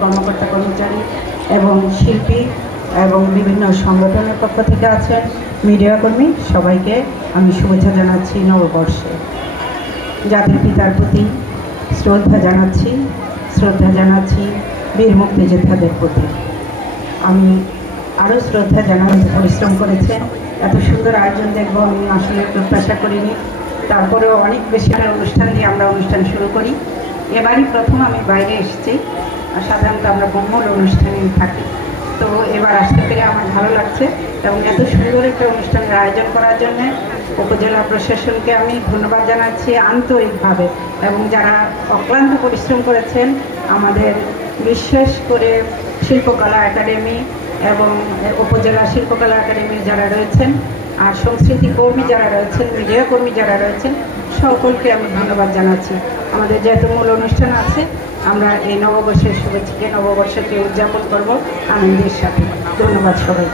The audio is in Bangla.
কর্মকর্তা কর্মচারী এবং শিল্পী এবং বিভিন্ন সংগঠনের পক্ষ থেকে আছেন মিডিয়া কর্মী, সবাইকে আমি শুভেচ্ছা জানাচ্ছি। নববর্ষে জাতির পিতার প্রতি শ্রদ্ধা জানাচ্ছি বীর মুক্তিযোদ্ধাদের প্রতি। আমি আরও শ্রদ্ধা জানাতে পরিশ্রম করেছেন। এত সুন্দর আয়োজন দেখবো আমি আসলে প্রত্যাশা করিনি। তারপরেও অনেক বেশি অনুষ্ঠান দিয়ে আমরা অনুষ্ঠান শুরু করি। এবারই প্রথম আমি বাইরে এসেছি, সাধারণত আমরা মূল অনুষ্ঠানে থাকি। তো এবার আসতে পেরে আমার ভালো লাগছে এবং এত সুন্দর একটা অনুষ্ঠানের আয়োজন করার জন্য উপজেলা প্রশাসনকে আমি ধন্যবাদ জানাচ্ছি আন্তরিকভাবে, এবং যারা অক্লান্ত পরিশ্রম করেছেন আমাদের বিশেষ করে শিল্পকলা একাডেমি এবং উপজেলা শিল্পকলা একাডেমির যারা রয়েছেন আর সংস্কৃতি কর্মী যারা রয়েছেন, মিডিয়া কর্মী যারা রয়েছেন, সকলকে আমি ধন্যবাদ জানাচ্ছি। আমাদের যেহেতু মূল অনুষ্ঠান আছে, আমরা এই নববর্ষের শুভেচ্ছাকে নববর্ষকে উদযাপন করব আনন্দের সাথে। ধন্যবাদ সবাই।